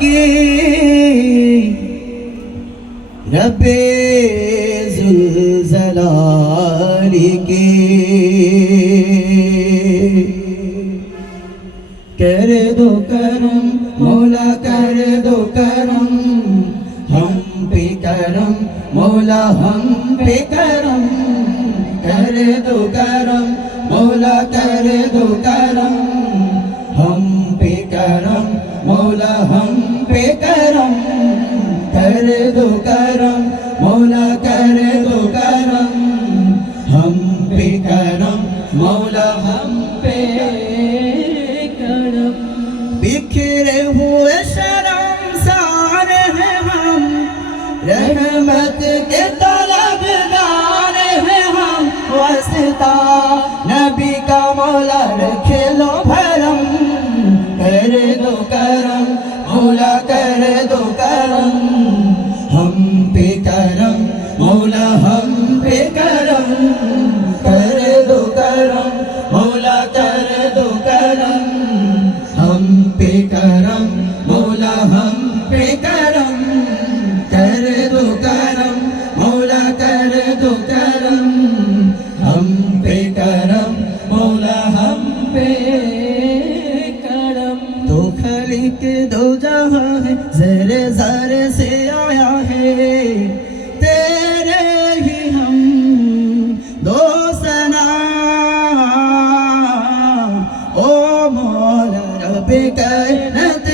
की रब्बे ज़ुलज़लाली की कर दो करम मौला कर दो करम हम पे करम मौला हम पे करम कर दो करम मौला कर दो करम हम पे करम मौला हम पे करम कर दो करम मौला कर दो करम हम पे करम मौला हम पे करम बिखरे हुए शर्मसार हैं हम रहमत के तलबगार हैं हम वस्ता नबी का मौला रखे लो भरम कर दो करम मौला कर दो करम हम पे करम मौला हम पे करम कर दो करम मौला कर दो करम हम पे करम मौला हम पे करम कर दो करम मौला कर दो करम हम पे करम मौला हम पे करम तो खलीक दो जहां है ज़रे ज़रे से आया है तेरे ही हम दोस्तना ओ मौला रब कायनात